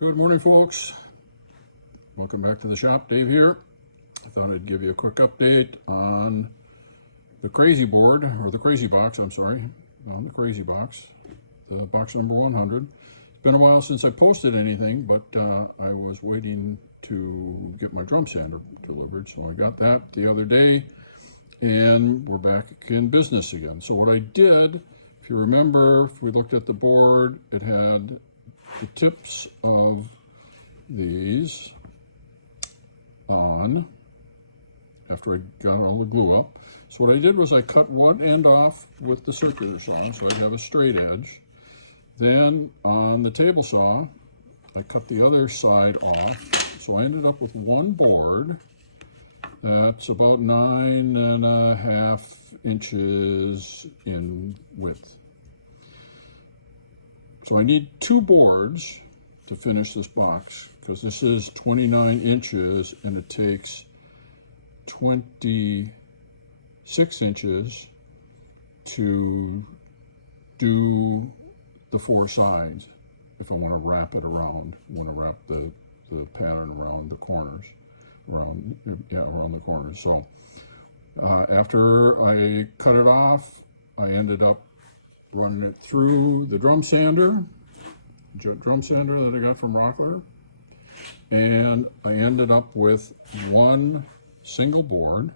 Good morning, folks. Welcome back to the shop. Dave here. I thought I'd give you a quick update on the Crazy Board, or the Crazy Box, I'm sorry, on the Crazy Box, the box number 100. It's been a while since I posted anything, but I was waiting to get my drum sander delivered, so I got that the other day, and we're back in business again. So what I did, if you remember, if we looked at the board, it had the tips of these on after I got all the glue up. So what I did was I cut one end off with the circular saw so I'd have a straight edge. Then on the table saw, I cut the other side off. So I ended up with one board that's about 9.5 inches in width. So I need two boards to finish this box because this is 29 inches and it takes 26 inches to do the four sides if I want to wrap it around. I want to wrap the pattern around the corners, around the corners. So after I cut it off, I ended up running it through the drum sander that I got from Rockler, and I ended up with one single board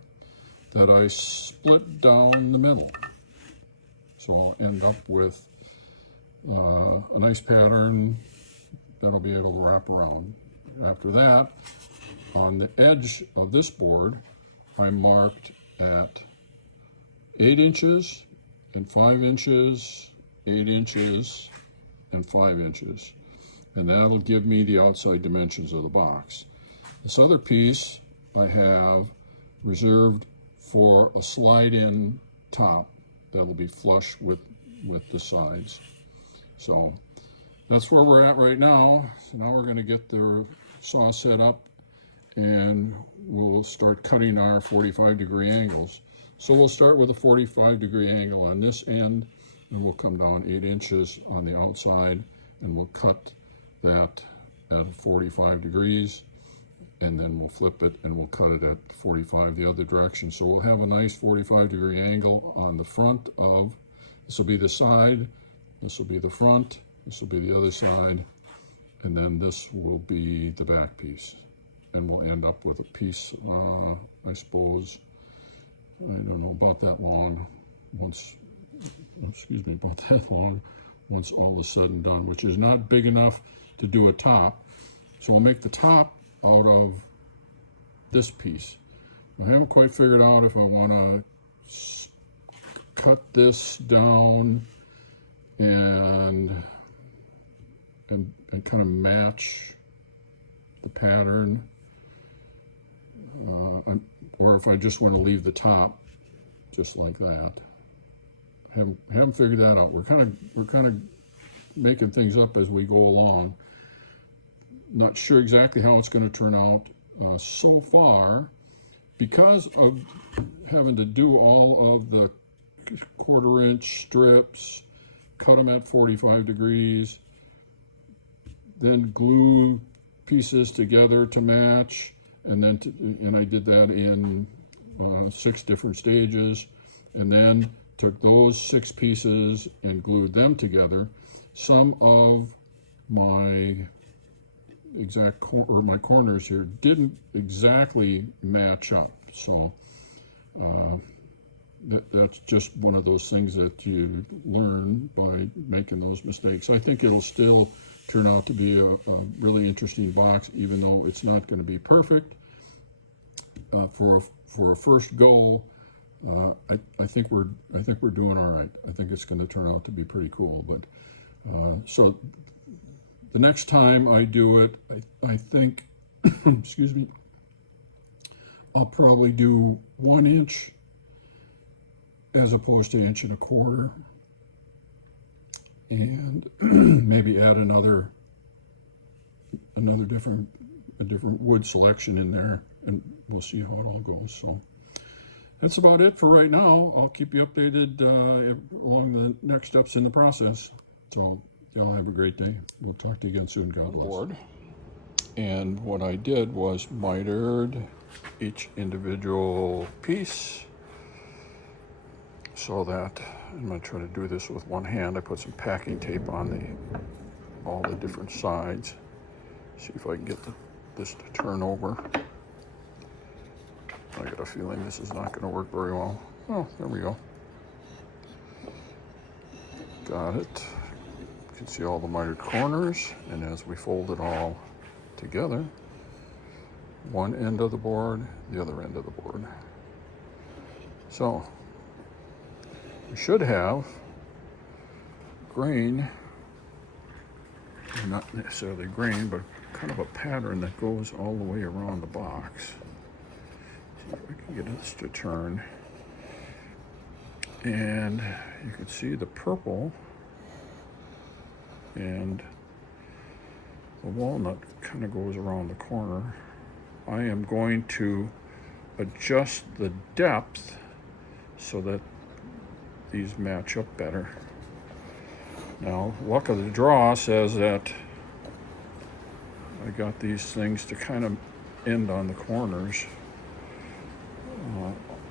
that I split down the middle. So I'll end up with a nice pattern that'll be able to wrap around. After that, on the edge of this board, I marked at 8 inches and 5 inches, 8 inches, and 5 inches. And that'll give me the outside dimensions of the box. This other piece I have reserved for a slide-in top that'll be flush with the sides. So that's where we're at right now. So now we're going to get the saw set up and we'll start cutting our 45-degree angles. So we'll start with a 45-degree angle on this end, and we'll come down 8 inches on the outside, and we'll cut that at 45 degrees, and then we'll flip it and we'll cut it at 45 the other direction. So we'll have a nice 45-degree angle on the front of, this will be the side, this will be the front, this will be the other side, and then this will be the back piece. And we'll end up with a piece, I suppose, I don't know, about that long, once all is said and done, which is not big enough to do a top. So I'll make the top out of this piece. I haven't quite figured out if I want to cut this down and kind of match the pattern, or if I just want to leave the top just like that. Haven't figured that out. We're kind of making things up as we go along. Not sure exactly how it's going to turn out so far, because of having to do all of the 1/4-inch strips, cut them at 45 degrees, then glue pieces together to match, and I did that in 6 different stages, and then took those 6 pieces and glued them together. Some of my my corners here didn't exactly match up, so that's just one of those things that you learn by making those mistakes. I think it'll still turn out to be a really interesting box, even though it's not going to be perfect for a first go. I think we're doing all right. I think it's going to turn out to be pretty cool. But so the next time I do it, I think, excuse me, I'll probably do 1 inch as opposed to 1.25 inches, and maybe add a different wood selection in there, and we'll see how it all goes. So that's about it for right now. I'll keep you updated along the next steps in the process. So y'all have a great day. We'll talk to you again soon. God bless. And what I did was mitered each individual piece so that, I'm going to try to do this with one hand. I put some packing tape on all the different sides. See if I can get this to turn over. I got a feeling this is not going to work very well. Oh, there we go. Got it. You can see all the mitered corners, and as we fold it all together, one end of the board, the other end of the board. So we should have grain, not necessarily grain, but kind of a pattern that goes all the way around the box. See if we can get this to turn. And you can see the purple and the walnut kind of goes around the corner. I am going to adjust the depth so that these match up better. Now, luck of the draw says that I got these things to kind of end on the corners,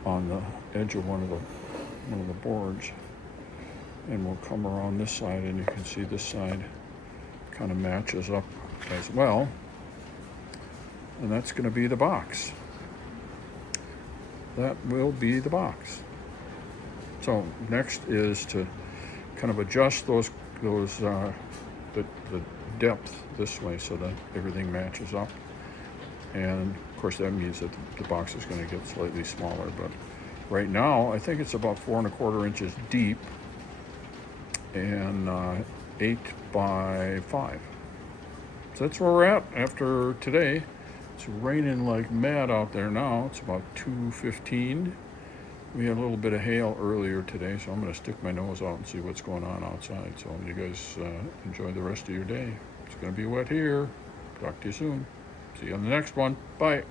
on the edge of one of the boards, and we'll come around this side, and you can see this side kind of matches up as well, and that's going to be the box. That will be the box. So next is to kind of adjust the depth this way so that everything matches up, and of course that means that the box is going to get slightly smaller, but right now I think it's about 4 1/4 inches deep and 8 by 5. So that's where we're at after today. It's raining like mad out there now. It's about 2:15. We had a little bit of hail earlier today, so I'm going to stick my nose out and see what's going on outside. So you guys enjoy the rest of your day. It's going to be wet here. Talk to you soon. See you on the next one. Bye.